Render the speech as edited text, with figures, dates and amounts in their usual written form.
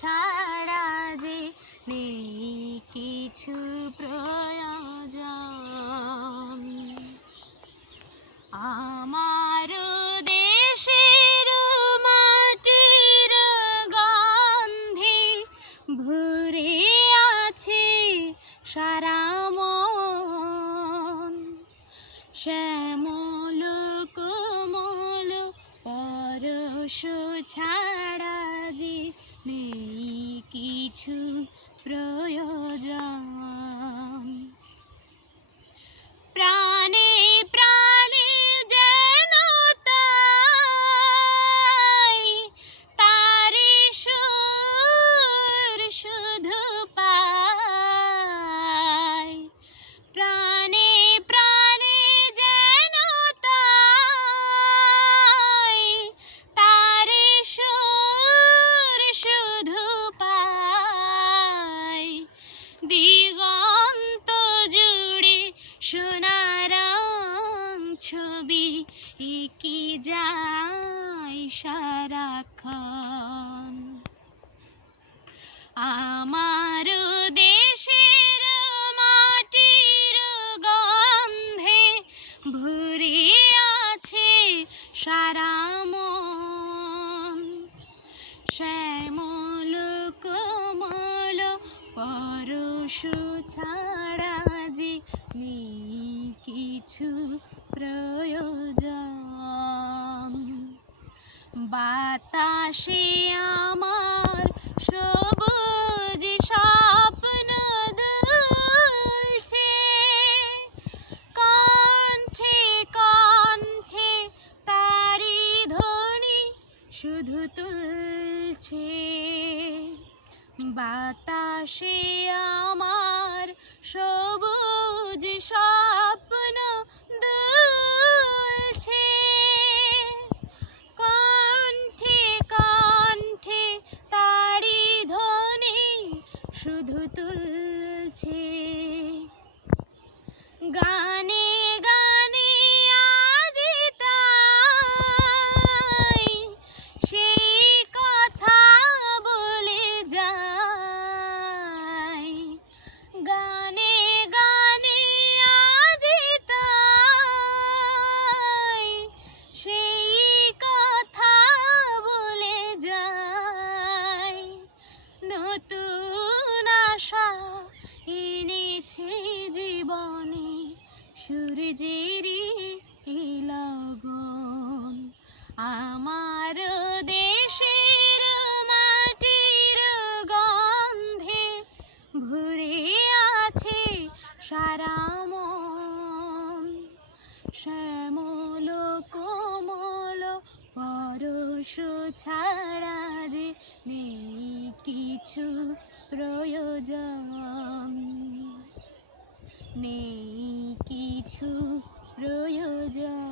ছাড়া যে নেই কিছু প্রয়োজন। আমার দেশের মাটির গন্ধে ভরে আছে সারা মন। শ্যামল কোমল পরশ ছাড়া যে নেই কিছু প্রয়োজন। প্রাণে প্রাণে যেন তাই তারি সুর শুধু পাই। প্রাণে প্রাণে যেন তাই তারি সুর শুধু পাই। দিগন্ত জুড়ে সোনার ছবি এঁকে যায় সারাক্ষণ। আমার দেশের মাটির গন্ধে ভরে আছে সারা মন। শ্যামল কোমল পরশ ছাড়া যে নেই কিছু প্রয়োজন। বাতাসে আমার সবুজ স্বপ্ন দুলছে, কণ্ঠে কণ্ঠে তারি ধ্বনি শুধু তুলছে। বাতাসে আমার সবুজ স্বপ্ন দুলছে, কণ্ঠে কণ্ঠে তারি ধ্বনি শুধু তুলছে। গানে গানে আজি তাই সেই কথা বলে যায়। গানে গানে আজি তাই সেই কথা বলে যায়। নতুন আশা এনেছে জীবনে সূর্যেরই লগন। আমার দেশের মাটির গন্ধে ভরে আছে সারা মন। শ্যামল কোমল পরশ ছাড়া যে নেই কিছু প্রয়োজন। নেই কিছু প্রয়োজন।